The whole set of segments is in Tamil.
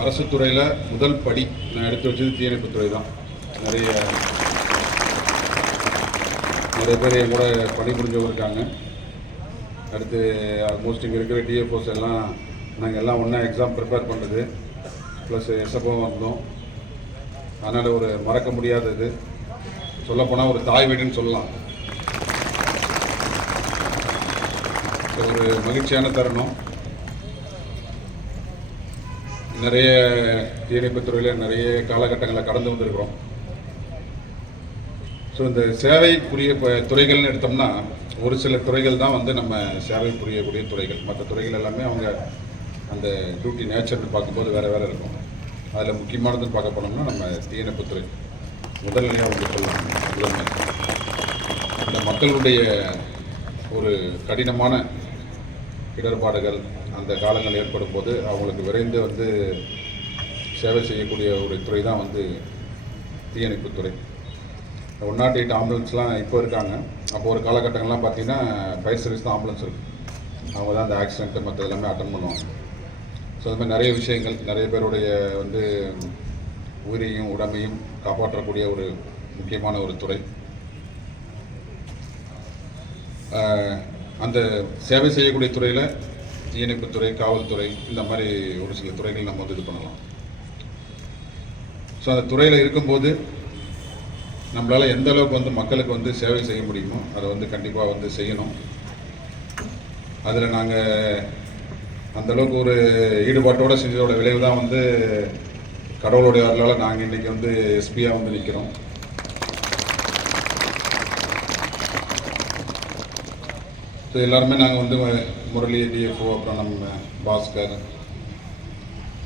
அரசு துறையில் முதல் படி நான் எடுத்து வச்சது தீயணைப்புத்துறை தான். நிறைய பேர் என் கூட பணிபுரிஞ்சவங்க இருக்காங்க. அடுத்து ஆல்மோஸ்ட் இங்கே இருக்கிற டிஎஃப்ஓஸ் எல்லாம் நாங்கள் எல்லாம் ஒன்றா எக்ஸாம் ப்ரிப்பேர் பண்ணுறது ப்ளஸ் எஸ்எஃப்ஓவும் இருந்தோம். அதனால் ஒரு மறக்க முடியாதது, சொல்லப்போனால் ஒரு தாய் வீடுன்னு சொல்லலாம். ஒரு மகிழ்ச்சியான தருணம். நிறைய தீயணைப்புத்துறையில் நிறைய காலகட்டங்களை கடந்து வந்திருக்கிறோம். ஸோ இந்த சேவை புரிய துறைகள்னு எடுத்தோம்னா ஒரு சில துறைகள் தான் வந்து நம்ம சேவை புரியக்கூடிய துறைகள். மற்ற துறைகள் எல்லாமே அவங்க அந்த டியூட்டி நேச்சர்னு பார்க்கும்போது வேறு வேறு இருக்கும். அதில் முக்கியமானதுன்னு பார்க்க போனோம்னா நம்ம தீயணைப்புத்துறை முதல்நிலையாக அவங்க சொல்லலாம். முதன்மை இந்த மக்களுடைய ஒரு கடினமான இடர்பாடுகள் அந்த காலங்கள் ஏற்படும் போது அவங்களுக்கு விரைந்து வந்து சேவை செய்யக்கூடிய ஒரு துறை தான் வந்து தீயணைப்புத்துறை. 108 ஆம்புலன்ஸ்லாம் இப்போ இருக்காங்க. அப்போ ஒரு காலகட்டங்கள்லாம் பார்த்தீங்கன்னா ஃபயர் சர்வீஸ் தான் ஆம்புலன்ஸ் இருக்குது. அவங்க தான் அந்த ஆக்சிடென்ட்டு மற்ற எல்லாமே அட்டன் பண்ணுவாங்க. ஸோ அது மாதிரி நிறைய விஷயங்கள், நிறைய பேருடைய வந்து உயிரையும் உடம்பையும் காப்பாற்றக்கூடிய ஒரு முக்கியமான ஒரு துறை. அந்த சேவை செய்யக்கூடிய துறையில் தீயணைப்புத்துறை, காவல்துறை, இந்த மாதிரி ஒரு சில துறைகள் நம்ம வந்து இது பண்ணலாம். ஸோ அந்த துறையில் இருக்கும்போது நம்மளால் எந்த அளவுக்கு வந்து மக்களுக்கு வந்து சேவை செய்ய முடியுமோ அதை வந்து கண்டிப்பாக வந்து செய்யணும். அதில் நாங்கள் அந்தளவுக்கு ஒரு ஈடுபாட்டோடு செஞ்சதோட விளைவு தான் வந்து கடவுளுடைய அருளால் நாங்கள் இன்றைக்கி வந்து எஸ்பியாக வந்து நிற்கிறோம். ஸோ எல்லாருமே நாங்கள் வந்து முரளி, டிஎஃப்ஓ, அப்புறம் நம்ம பாஸ்கர்,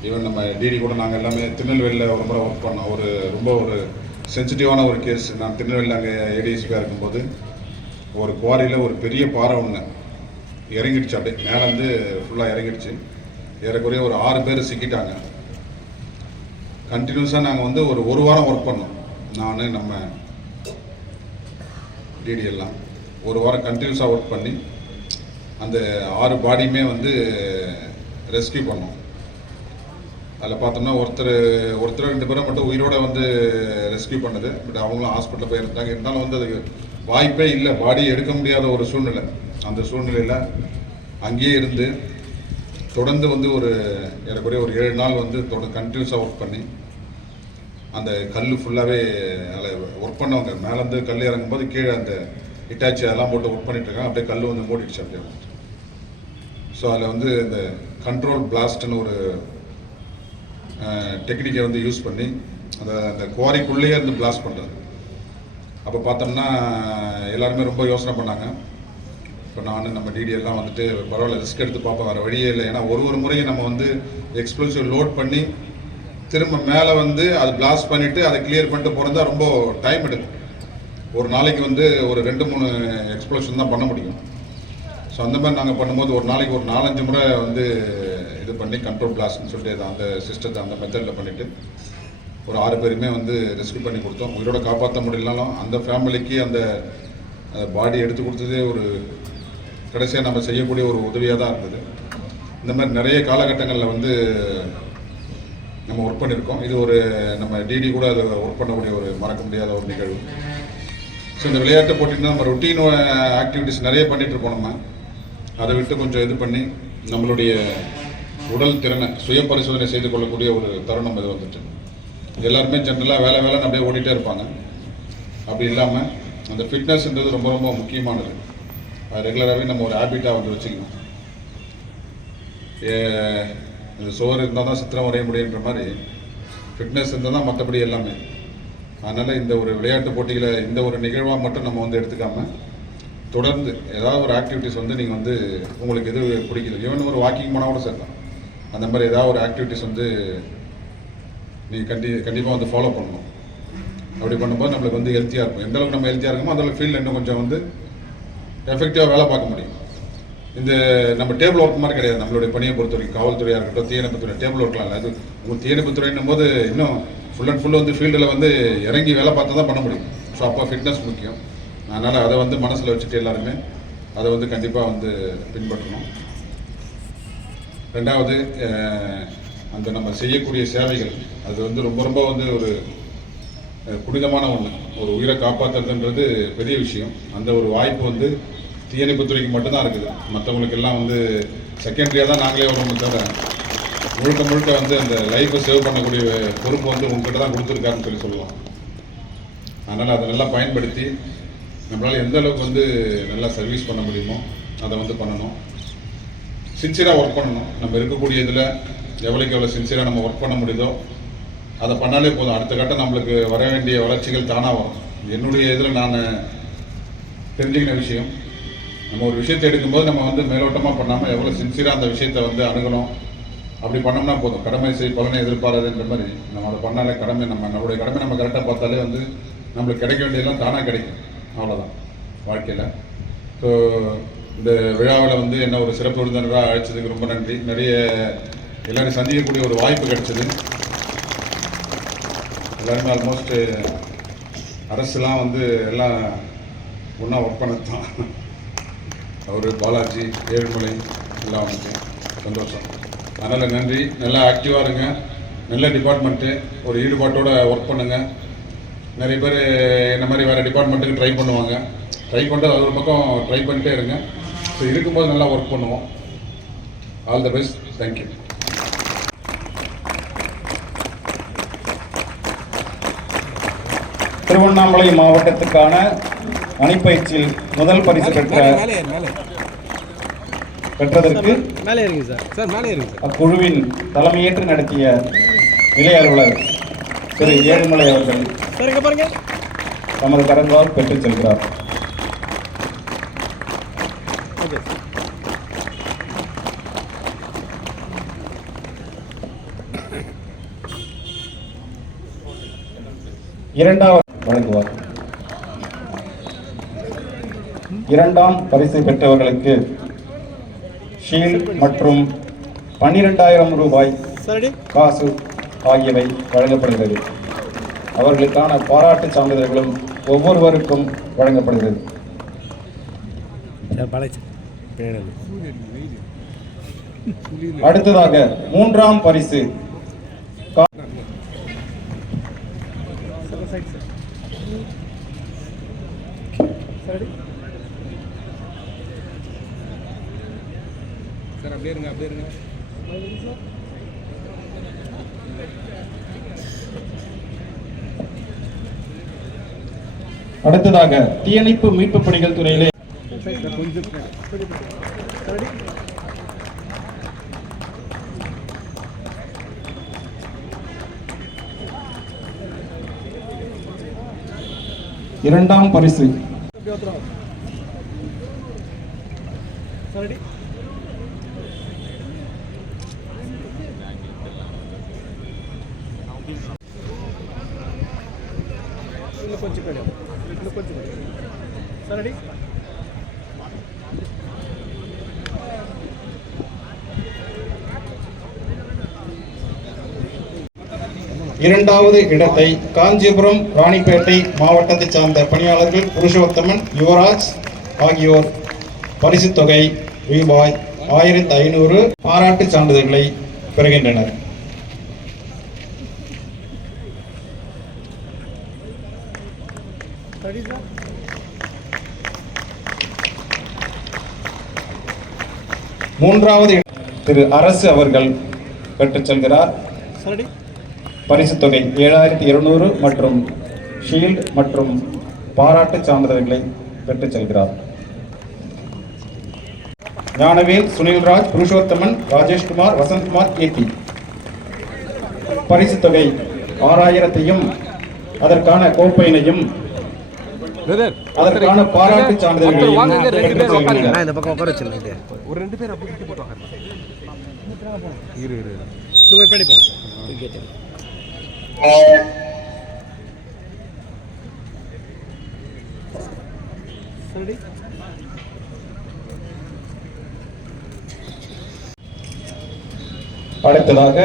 ஈவன் நம்ம டிடி கூட நாங்கள் எல்லாமே திருநெல்வேலியில் ஒரு முறை ஒர்க் பண்ணோம். ரொம்ப ஒரு சென்சிட்டிவான ஒரு கேஸ். நான் திருநெல்வேலியில் அங்கே ஏடிஎஸ்பியாக இருக்கும்போது ஒரு குவாரியில் ஒரு பெரிய பாறை ஒன்று இறங்கிடுச்சு. அப்படியே மேலே வந்து ஃபுல்லாக இறங்கிடுச்சு. ஏறக்குறைய ஒரு 6 பேர் சிக்கிட்டாங்க. கண்டினியூஸாக நாங்கள் வந்து ஒரு வாரம் ஒர்க் பண்ணோம். நான் நம்ம டிடி எல்லாம் ஒரு வாரம் கண்டினியூஸாக ஒர்க் பண்ணி அந்த 6 பாடியுமே வந்து ரெஸ்கியூ பண்ணோம். அதில் பார்த்தோம்னா ஒருத்தர் 2 பேரை மட்டும் உயிரோடு வந்து ரெஸ்கியூ பண்ணது. பட் அவங்களும் ஹாஸ்பிட்டலில் போய் இருந்தாங்க. இருந்தாலும் வந்து அதுக்கு வாய்ப்பே இல்லை, பாடி எடுக்க முடியாத ஒரு சூழ்நிலை. அந்த சூழ்நிலையில் அங்கேயே இருந்து தொடர்ந்து வந்து ஏறக்குறைய ஒரு 7 நாள் வந்து கண்டினியூஸாக ஒர்க் பண்ணி அந்த கல் ஃபுல்லாகவே அதில் ஒர்க் பண்ணவங்க மேலேருந்து கல் இறங்கும்போது கீழே அந்த இட்டாச்சி அதெல்லாம் போட்டு ஒர்க் பண்ணிட்டு இருக்காங்க. அப்படியே கல் வந்து மூடிடுச்சு அப்படியே. ஸோ அதில் வந்து இந்த கண்ட்ரோல் பிளாஸ்ட்னு ஒரு டெக்னிக்கை வந்து யூஸ் பண்ணி அந்த குவாரிக்குள்ளேயே இருந்து பிளாஸ்ட் பண்ணுறது. அப்போ பார்த்தோம்னா எல்லாருமே ரொம்ப யோசனை பண்ணாங்க. இப்போ நான் நம்ம டிடி எல்லாம் வந்துட்டு பரவாயில்ல ரிஸ்க் எடுத்து பார்ப்போம், வேறு வழியே இல்லை. ஏன்னா ஒரு முறையும் நம்ம வந்து எக்ஸ்ப்ளோசிவ் லோட் பண்ணி திரும்ப மேலே வந்து அது பிளாஸ்ட் பண்ணிவிட்டு அதை கிளியர் பண்ணிட்டு போகிறதா ரொம்ப டைம் எடுக்கும். ஒரு நாளைக்கு வந்து ஒரு 2-3 எக்ஸ்ப்ளோஷன் தான் பண்ண முடியும். ஸோ அந்த மாதிரி நாங்கள் பண்ணும்போது ஒரு நாளைக்கு ஒரு 4-5 முறை வந்து இது பண்ணி கண்ட்ரோல் பிளாஸ்ட்னு சொல்லிட்டு அந்த சிஸ்டத்தை அந்த மெத்தடில் பண்ணிவிட்டு ஒரு 6 பேருமே வந்து ரெஸ்க்யூ பண்ணி கொடுத்தோம். உயிரோட காப்பாற்ற முடியலனாலும் அந்த ஃபேமிலிக்கு அந்த பாடி எடுத்து கொடுத்ததே ஒரு கடைசியாக நம்ம செய்யக்கூடிய ஒரு உதவியாக தான் இருந்தது. இந்த மாதிரி நிறைய காலகட்டங்களில் வந்து நம்ம ஒர்க் பண்ணியிருக்கோம். இது நம்ம டிடி கூட அதை ஒர்க் பண்ணக்கூடிய ஒரு மறக்க முடியாத ஒரு நிகழ்வு. ஸோ இந்த விளையாட்டு போட்டின்னா நம்ம ரொட்டீன் ஆக்டிவிட்டிஸ் நிறைய பண்ணிகிட்டு இருக்கோம். நம்ம அதை விட்டு கொஞ்சம் இது பண்ணி நம்மளுடைய உடல் திறனை சுய பரிசோதனை செய்து கொள்ளக்கூடிய ஒரு தருணம் இது வந்துட்டு. எல்லாருமே ஜென்ரலாக வேலைன்னு அப்படியே ஓடிட்டே இருப்பாங்க. அப்படி இல்லாமல் அந்த ஃபிட்னஸ்ன்றது ரொம்ப ரொம்ப முக்கியமானது. அது ரெகுலராகவே நம்ம ஒரு ஹேபிட்டாக வந்து வச்சுக்கணும். சோறு இருந்தால் தான் சித்திரம் வரைய முடியுன்ற மாதிரி ஃபிட்னஸ் இருந்தால் தான் மற்றபடி எல்லாமே. அதனால் இந்த ஒரு விளையாட்டு போட்டிகளை இந்த ஒரு நிகழ்வாக மட்டும் நம்ம வந்து எடுத்துக்காமல் தொடர்ந்து ஏதாவது ஒரு ஆக்டிவிட்டிஸ் வந்து நீங்கள் வந்து உங்களுக்கு எது பிடிக்குது, ஈவன் ஒரு வாக்கிங் போனால் கூட சரி தான், அந்த மாதிரி ஏதாவது ஒரு ஆக்டிவிட்டிஸ் வந்து நீங்கள் கண்டிப்பாக வந்து ஃபாலோ பண்ணணும். அப்படி பண்ணும்போது நம்மளுக்கு வந்து ஹெல்த்தியாக இருக்கும். எந்த அளவுக்கு நம்ம ஹெல்த்தியாக இருக்கோமோ அந்தளவுக்கு ஃபீல்டில் இன்னும் கொஞ்சம் வந்து எஃபெக்டிவாக வேலை பார்க்க முடியும். இந்த நம்ம டேபிள் ஒர்க் மாதிரி கிடையாது. நம்மளுடைய பணியை பொறுத்த வரைக்கும் காவல்துறையாக இருக்கட்டும், தீயணைப்புத்துறை டேபிள் ஒர்க்லாம் இல்லை. அது உங்கள் தீயணைப்புத்துறைன்னும் போது இன்னும் ஃபுல் அண்ட் ஃபுல் வந்து ஃபீல்டில் வந்து இறங்கி வேலை பார்த்து தான் பண்ண முடியும். ஸோ அப்போ ஃபிட்னஸ் முக்கியம். அதனால் அதை வந்து மனசில் வச்சுட்டு எல்லாருமே அதை வந்து கண்டிப்பாக வந்து பின்பற்றணும். ரெண்டாவது, அந்த நம்ம செய்யக்கூடிய சேவைகள் அது வந்து ரொம்ப ரொம்ப வந்து ஒரு புனிதமான ஒன்று. ஒரு உயிரை காப்பாற்றுறதுன்றது பெரிய விஷயம். அந்த ஒரு வாய்ப்பு வந்து தீயணைப்புத்துறைக்கு மட்டும்தான் இருக்குது. மற்றவங்களுக்கெல்லாம் வந்து செகண்டரியாக தான் நாங்களே வருவோம் தவிர முழுக்க முழுக்க வந்து அந்த லைஃப்பை சேவ் பண்ணக்கூடிய பொறுப்பு வந்து உங்ககிட்ட தான் கொடுத்துருக்காருன்னு சொல்லலாம். அதனால் அதை நல்லா பயன்படுத்தி நம்மளால் எந்த அளவுக்கு வந்து நல்லா சர்வீஸ் பண்ண முடியுமோ அதை வந்து பண்ணணும். சின்சியராக ஒர்க் பண்ணணும். நம்ம இருக்கக்கூடிய இதில் எவ்வளோக்கு எவ்வளோ சின்சியராக நம்ம ஒர்க் பண்ண முடியுதோ அதை பண்ணாலே போதும். அடுத்த கட்டம் நம்மளுக்கு வர வேண்டிய வளர்ச்சிகள் தானாக வரும். என்னுடைய இதில் நான் தெரிஞ்சுக்கின விஷயம், நம்ம ஒரு விஷயத்தை எடுக்கும்போது நம்ம வந்து மேலோட்டமாக பண்ணாமல் எவ்வளோ சின்சியராக அந்த விஷயத்தை வந்து அணுகணும், அப்படி பண்ணோம்னா போதும். கடமை செய் பலனை எதிர்பாராதுன்ற மாதிரி நம்ம அதை பண்ணாலே கடமை நம்மளுடைய கடமை நம்ம கரெக்டாக பார்த்தாலே வந்து நம்மளுக்கு கிடைக்க வேண்டியதெல்லாம் தானாக கிடைக்கும். அவ்வளோதான் வாழ்க்கையில். ஸோ இந்த விழாவில் வந்து என்ன ஒரு சிறப்பு விருந்தினராக அழைச்சதுக்கு ரொம்ப நன்றி. நிறைய எல்லோரும் சந்திக்கக்கூடிய ஒரு வாய்ப்பு கிடைச்சது. எல்லாருமே ஆல்மோஸ்ட் அரசுலாம் வந்து எல்லாம் ஒன்றா ஒர்க் பண்ணது தான். அவர் பாலாஜி, ஏழுமலை எல்லாம் வந்து சந்தோஷம். அதனால் நன்றி. நல்லா ஆக்டிவாக இருங்க. நல்ல டிபார்ட்மெண்ட்டு, ஒரு ஈடுபாட்டோடு ஒர்க் பண்ணுங்கள். நிறைய பேர் இந்த மாதிரி வேறு டிபார்ட்மெண்ட்டுக்கு ட்ரை பண்ணுவாங்க. ட்ரை பண்ணிட்டு அது ஒரு பக்கம் ட்ரை பண்ணிட்டே இருங்க. ஸோ இருக்கும்போது நல்லா ஒர்க் பண்ணுவோம். All the best. Thank you. Tiruvannamalai மாவட்டத்துக்கான அணிப்பயிற்சியில் முதல் பரிசு பெற்றதற்கு அக்குழுவின் தலைமையேற்று நடத்திய நிலை அலுவலர் திரு ஏழுமலை அவர்கள் தமது கரங்களால் பெற்றுச் செல்கிறார். வழங்குவார். இரண்டாம் பரிசு பெற்றவர்களுக்கு ஷீல்ட் மற்றும் 12,000 ரூபாய் காசு ஆகியவை வழங்கப்படுகிறது. அவர்களுக்கான பாராட்டு சான்றிதழ்களும் ஒவ்வொருவருக்கும் வழங்கப்படுகிறது. அடுத்ததாக மூன்றாம் பரிசு அடுத்ததாக தீயணைப்பு மீட்பு பணிகள் துறையிலே இரண்டாம் பரிசு இரண்டாவது இடத்தை காஞ்சிபுரம் ராணிப்பேட்டை மாவட்டத்தை சார்ந்த பணியாளர்கள் புருஷோத்தமன், யுவராஜ் ஆகியோர் பரிசு தொகை ரூபாய் 1500 பாராட்டு சான்றிதழ்களை பெறுகின்றனர். மூன்றாவது திரு அரசு அவர்கள் பெற்றுச் செல்கிறார். பரிசு தொகை 7200 மற்றும் ஷீல்ட் மற்றும் பாராட்டு சான்றிதழ்களை பெற்றுச் செல்கிறார். ஞானவேல், சுனில்ராஜ், புருஷோத்தமன், ராஜேஷ்குமார், வசந்த்குமார், கேபி பரிசு தொகை 6000ஐயும் அதற்கான கோப்பையினையும் அதற்கான பாராட்டு சான்றிதழ்களையும் பெற்றுச் செல்கிறார். அடுத்ததாக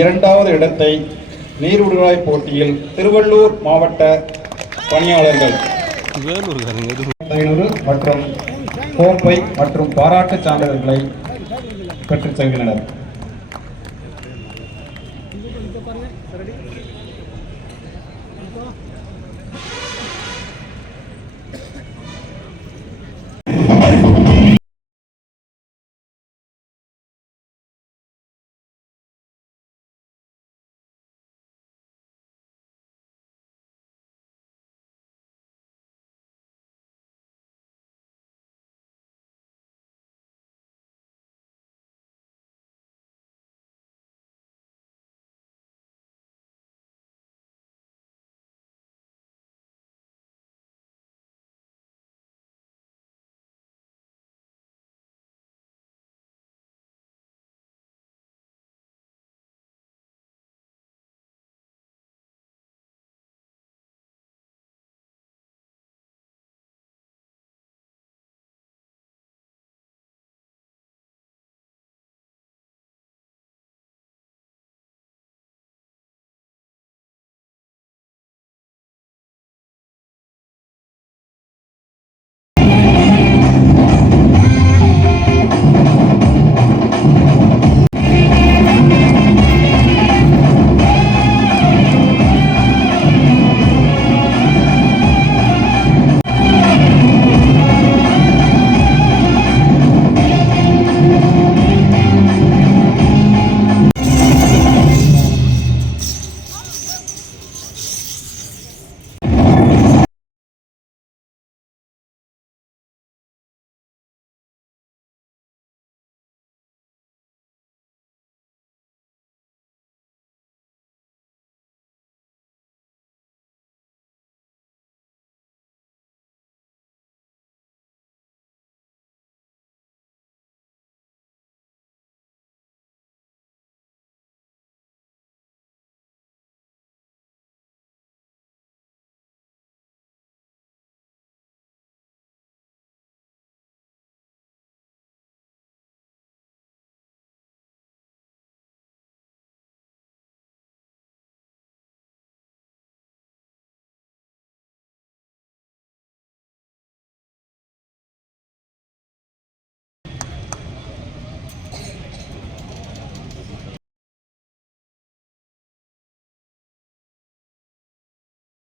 இரண்டாவது இடத்தை நீர்விடுவாய் போட்டியில் திருவள்ளூர் மாவட்ட பணியாளர்கள் 500 மற்றும் கோப்பை மற்றும் பாராட்டு சான்றிதழ்களை பெற்றுச் செல்கின்றனர். இங்கே பாருங்க ரெடி இப்போ